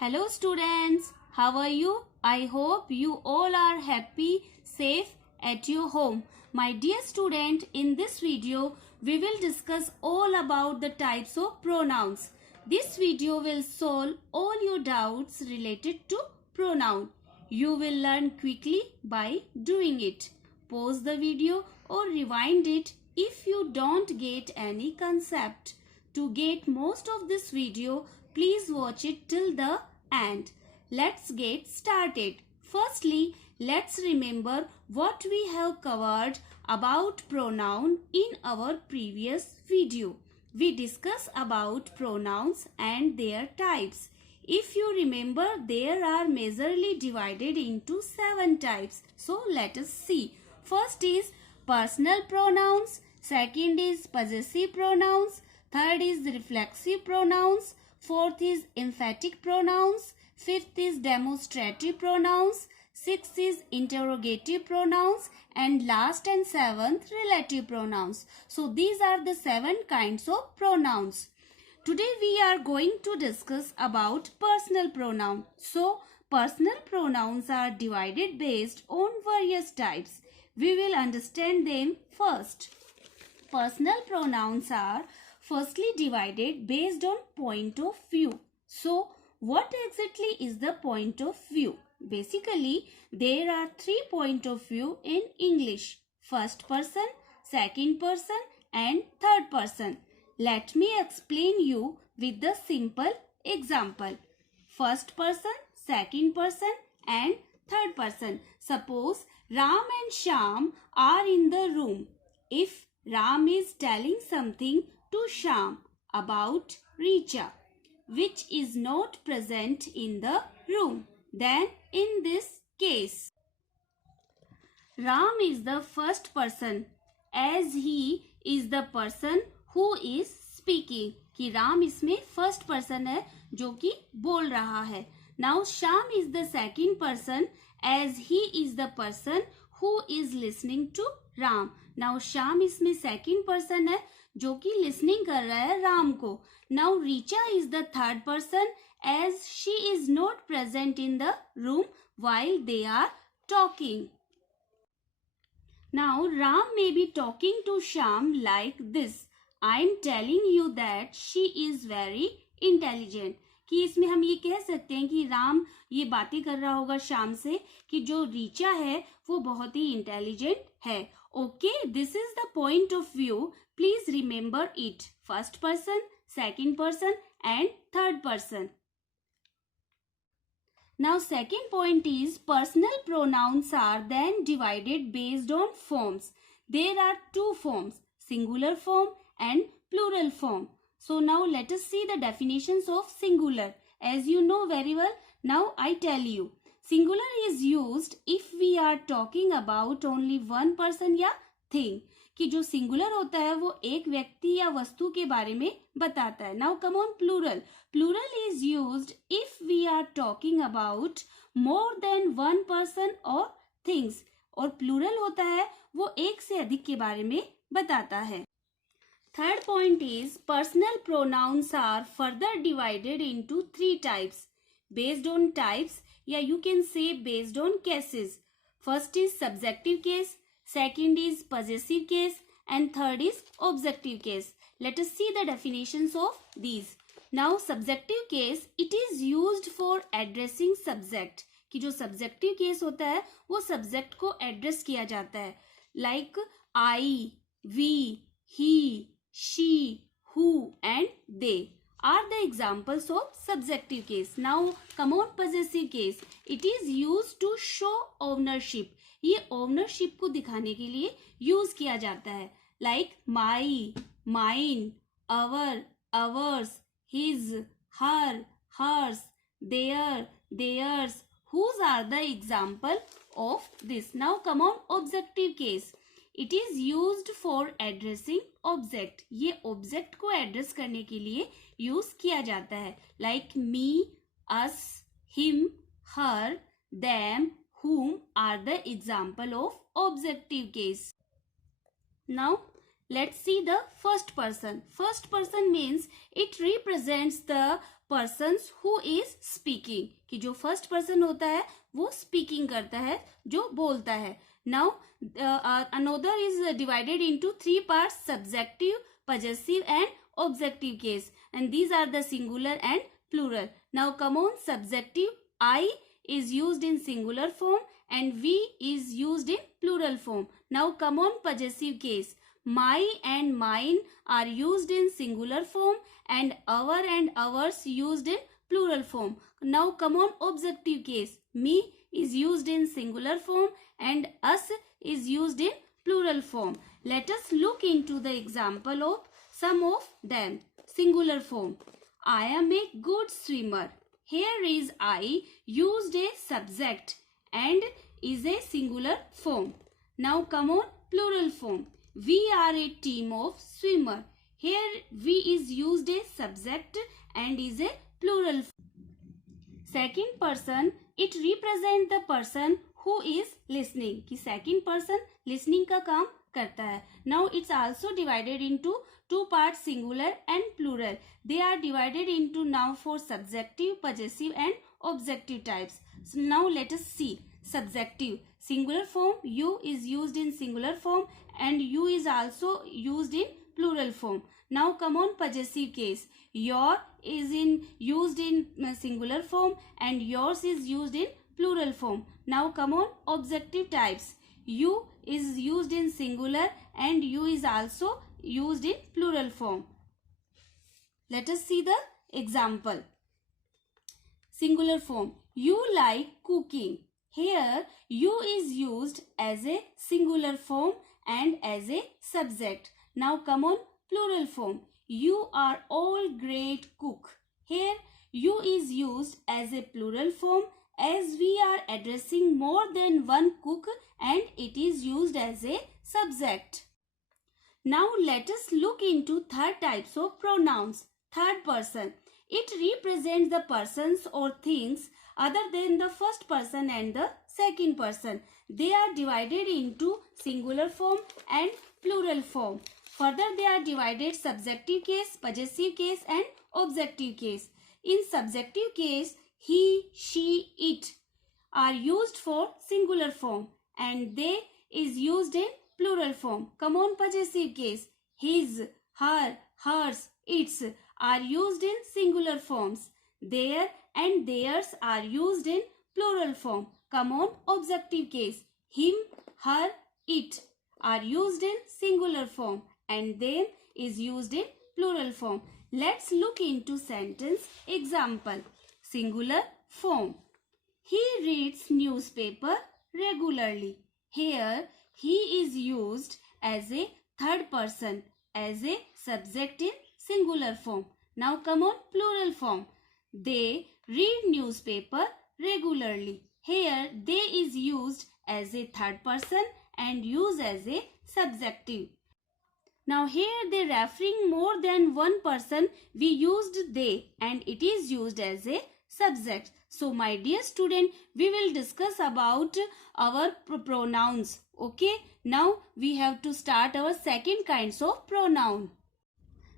Hello students, how are you? I hope you all are happy, safe at your home. My dear student, in this video, we will discuss all about the types of pronouns. This video will solve all your doubts related to pronoun. You will learn quickly by doing it. Pause the video or rewind it if you don't get any concept. To get most of this video, please watch it till the end. Let's get started. Firstly, let's remember what we have covered about pronoun in our previous video. We discussed about pronouns and their types. If you remember, there are majorly divided into 7 types. So let us see. First is personal pronouns. Second is possessive pronouns. Third is reflexive pronouns. Fourth is emphatic pronouns. Fifth is demonstrative pronouns. Sixth is interrogative pronouns. And last and seventh, relative pronouns. So these are the 7 kinds of pronouns. Today we are going to discuss about personal pronoun. So personal pronouns are divided based on various types. We will understand them first. Personal pronouns are firstly divided based on point of view. So, what exactly is the point of view? Basically, there are 3 point of view in English. First person, second person and third person. Let me explain you with the simple example. First person, second person and third person. Suppose Ram and Shyam are in the room. If Ram is telling something to Shyam about Richa, which is not present in the room, then in this case, Ram is the first person as he is the person who is speaking. कि राम इसमें first person है जो कि बोल रहा है. Now Shyam is the second person as he is the person who is listening to Ram. Now Shyam इसमें second person है जो कि listening कर रहा है राम को. Now Richa is the third person as she is not present in the room while they are talking. Now Ram may be talking to Shyam like this. I am telling you that she is very intelligent. कि इसमें हम ये कह सकते हैं कि राम ये बातें कर रहा होगा श्याम से कि जो रीचा है वो बहुत ही इंटेलिजेंट है. Okay, this is the point of view. Please remember it. First person, second person and third person. Now second point is personal pronouns are then divided based on forms. There are 2 forms, singular form and plural form. So now let us see the definitions of singular. As you know very well, now I tell you. Singular is used if we are talking about only one person या thing. कि जो singular होता है वो एक व्यक्ति या वस्तु के बारे में बताता है. Now come on plural. Plural is used if we are talking about more than one person or things. और plural होता है वो एक से अधिक के बारे में बताता है. Third point is personal pronouns are further divided into 3 types based on types, या you can say based on cases. First is subjective case, second is possessive case and third is objective case. Let us see the definitions of these. Now subjective case, it is used for addressing subject. कि जो subjective case होता है वो subject को address किया जाता है. Like I, we, he, she, who and they are the examples of subjective case. Now come on possessive case. It is used to show ownership. ये ownership को दिखाने के लिए use किया जाता है. Like my, mine, our, ours, his, her, hers, their, theirs, whose are the example of this. Now come on objective case. It is used for addressing object. ये object को address करने के लिए use किया जाता है. Like me, us, him, her, them, whom are the example of objective case. Now let's see the first person. First person means it represents the persons who is speaking, कि जो first person होता है वो speaking करता है, जो बोलता है. Now another is divided into three parts: subjective, possessive and objective case, and these are the singular and plural. Now come on, subjective. I is used in singular form and we is used in plural form. Now come on, possessive case. My and mine are used in singular form and our and ours used in plural form. Now come on, objective case. Me is used in singular form and us is used in plural form. Let us look into the example of some of them. Singular form. I am a good swimmer. Here is I used a subject and is a singular form. Now come on, plural form. We are a team of swimmer. Here we is used a subject and is a plural form. Second person, it represent the person who is listening. कि second person listening का काम करता है. Now it's also divided into two parts, singular and plural. They are divided into now for subjective, possessive and objective types. So now let us see. Subjective. Singular form, you is used in singular form and you is also used in plural form. Now come on, possessive case. Your is used in singular form and yours is used in plural form. Now come on, objective types. You is used in singular and you is also used in plural form. Let us see the example. Singular form. You like cooking. Here you is used as a singular form and as a subject. Now come on, plural form. You are all great cook. Here you is used as a plural form as we are addressing more than one cook and it is used as a subject. Now let us look into third types of pronouns. Third person. It represents the persons or things other than the first person and the second person. They are divided into singular form and plural form. Further, they are divided subjective case, possessive case and objective case. In subjective case, he, she, it are used for singular form and they is used in plural form. Come on, possessive case. His, her, hers, its are used in singular forms. Their and theirs are used in plural form. Come on, objective case. Him, her, it are used in singular form and them is used in plural form. Let's look into sentence example. Singular form. He reads newspaper regularly. Here he is used as a third person, as a subject in singular form. Now come on, plural form. They read newspaper regularly. Here they is used as a third person and used as a subjective. Now here they referring more than one person, we used they and it is used as a subject. So my dear student, we will discuss about our pronouns. Okay, now we have to start our second kinds of pronoun.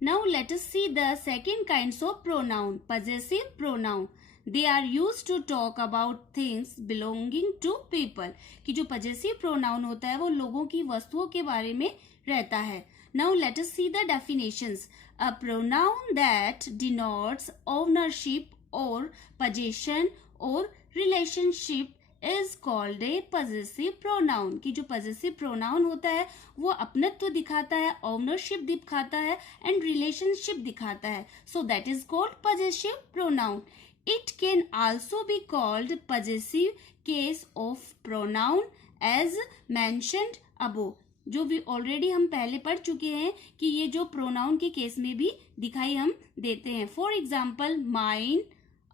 Now let us see the second kinds of pronoun, possessive pronoun. They are used to talk about things belonging to people. कि जो possessive pronoun होता है वो लोगों की वस्तुओं के बारे में रहता है. Now let us see the definitions. A pronoun that denotes ownership or possession or relationship is called a possessive pronoun. कि जो possessive pronoun होता है वो अपनत्व दिखाता है, ownership दिखाता है and relationship दिखाता है. So that is called possessive pronoun. It can also be called possessive case of pronoun as mentioned above. जो भी ऑलरेडी हम पहले पढ़ चुके हैं कि ये जो प्रोनाउन के केस में भी दिखाई हम देते हैं. For example mine,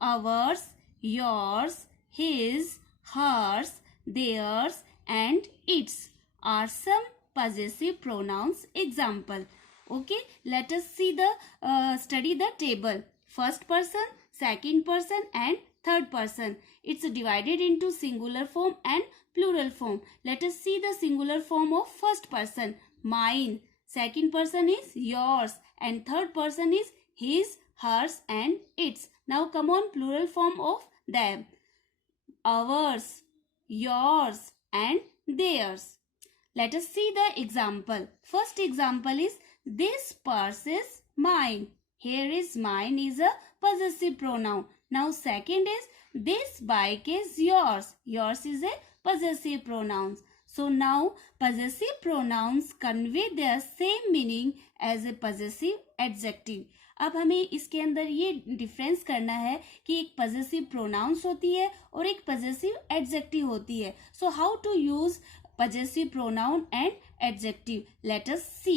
ours, yours, his, hers, theirs and its are some possessive pronouns example. Okay, let us see the study the table. First person, second person and third person. It's divided into singular form and plural form. Let us see the singular form of first person, mine. Second person is yours and third person is his, hers and its. Now come on, plural form of them. Ours, yours and theirs. Let us see the example. First example is this purse is mine. Here is mine is a possessive pronoun. Now second is this bike is yours. Yours is a possessive pronoun. So now possessive pronouns convey their same meaning as a possessive adjective. अब हमें इसके अंदर ये difference करना है कि एक possessive pronounce होती है और एक पजेसिव एडजेक्टिव होती है. So how to use possessive pronoun and adjective. Let us see.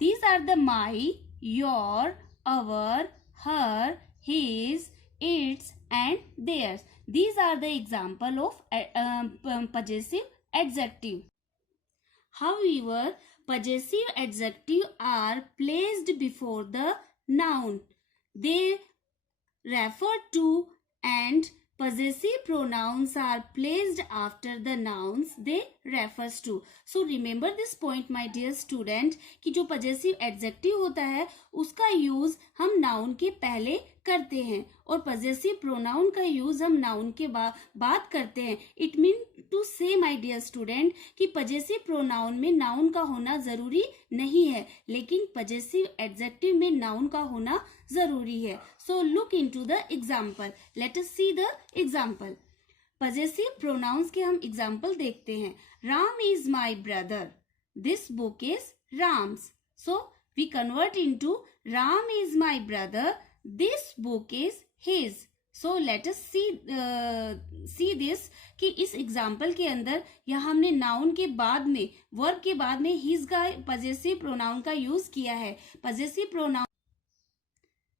These are the my, your, our, her, his, its and theirs. These are the example of possessive adjective. However, possessive adjective are placed before the noun. They refer to, and possessive pronouns are placed after the nouns they refers to. So remember this point my dear student कि जो possessive adjective होता है उसका use हम noun के पहले करते हैं और possessive pronoun का यूज हम नाउन के बाद करते हैं. इट मीन टू से माय डियर स्टूडेंट कि possessive pronoun में नाउन का होना जरूरी नहीं है, लेकिन possessive adjective में नाउन का होना जरूरी है. So look into the example. Let us see the example. Possessive pronouns के हम example देखते हैं. Ram is my brother. This book is Ram's. So we convert into Ram is my brother. This book is his. So let us see this कि इस example के अंदर यहाँ हमने नाउन के बाद में, वर्ब के बाद में हिज का पजेसिव प्रोनाउन का यूज किया है. Possessive pronoun.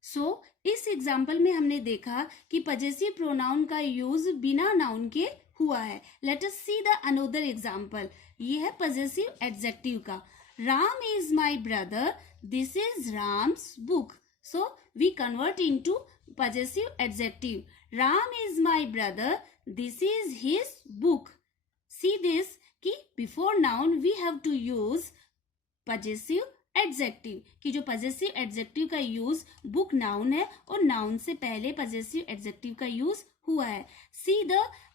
सो इस एग्जाम्पल में हमने देखा कि पजेसिव प्रोनाउन का यूज बिना नाउन के हुआ है. Late us see the another example. ये है पजेसिव एडजेक्टिव का. Ram is my brother. This is Ram's book. So we convert into possessive adjective. Ram is my brother. This is his book. See this कि before noun we have to use possessive adjective. कि जो possessive adjective का use book noun है और noun से पहले possessive adjective का use हुआ है. See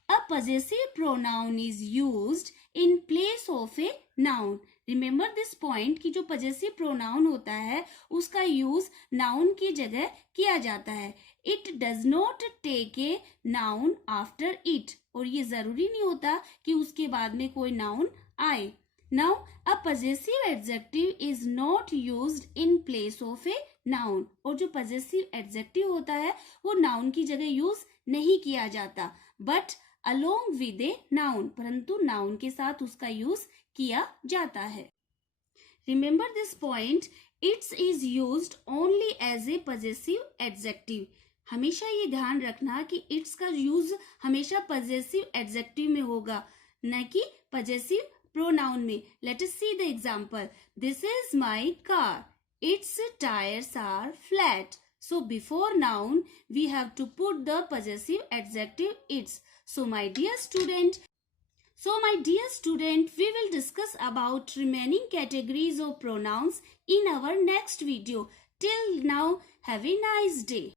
a possessive pronoun is used in place of a noun. Remember this point कि जो पजेसिव प्रोनाउन होता है उसका यूज नाउन की जगह किया जाता है. It does not take a noun after it. और ये जरूरी नहीं होता कि उसके बाद में कोई नाउन आए. Now a possessive adjective is not used in place of a noun. और जो पजेसिव एडजेक्टिव होता है वो नाउन की जगह यूज नहीं किया जाता, but along with a noun. परंतु नाउन के साथ उसका यूज किया जाता है. Remember this point. Its is used only as a possessive adjective. हमेशा ये ध्यान रखना कि इट्स का यूज हमेशा पजेसिव एडजेक्टिव में होगा, न कि पजेसिव प्रोनाउन में. Let us see the example. This is my car. Its tyres are flat. So before noun we have to put the possessive adjective its. So my dear student, we will discuss about remaining categories of pronouns in our next video. Till now, have a nice day.